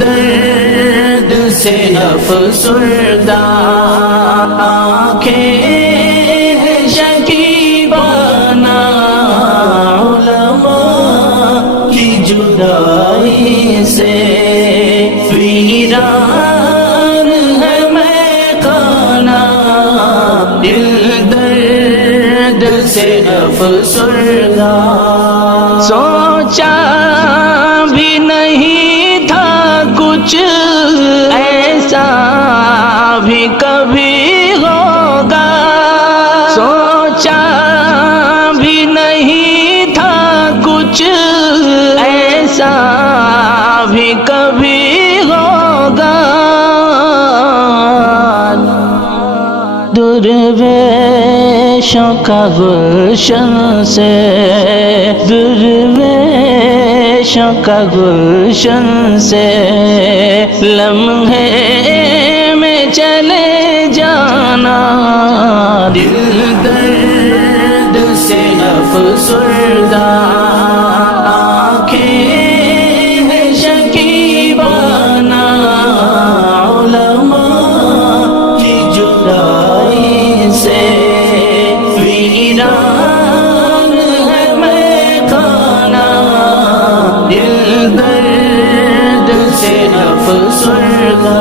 درد سے افسردہ آنکھیں شکیبانہ علماء کی جدائی سے ویران ہے میخانہ دل درد سے افسردہ سوچا بھی نہیں تھا کچھ ایسا بھی کبھی ہوگا سوچا بھی نہیں تھا کچھ ایسا بھی کبھی ہوگا درویشوں کا گلشن سے درویشوں کا گلشن سے لمحے میں چلے جانا دل درد سے افسردہ آنکھیں شکیبانہ علماء کی جدائی سے ویران ہے میخانہ دل درد سے افسردہ